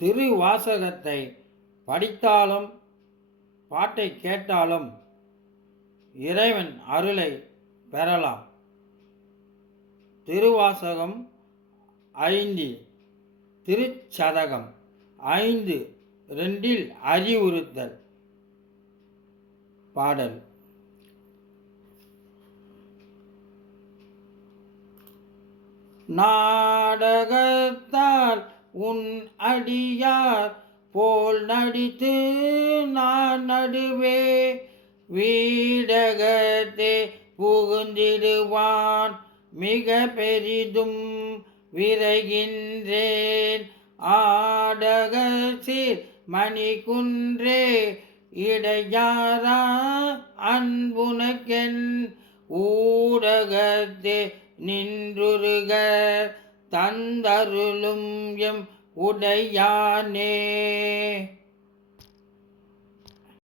திருவாசகத்தை படித்தாலும் பாட்டை கேட்டாலும் இறைவன் அருளை பெறலாம். திருவாசகம் ஐந்து திருச்சதகம் ஐந்து ரெண்டில் அறிவுறுத்தல் பாடல். நாடகத்தால் உன் அடியார் போல் நடித்து நான் நடுவே. வீடகத்தே புகுந்திடுவான் மிக பெரிதும் விரைகின்றேன். ஆடகசீர் மணி குன்றே இடையாரா அன்புனக்கென். ஊடகத்தே நின்றுருக தந்தருளும் எம் உடையானே.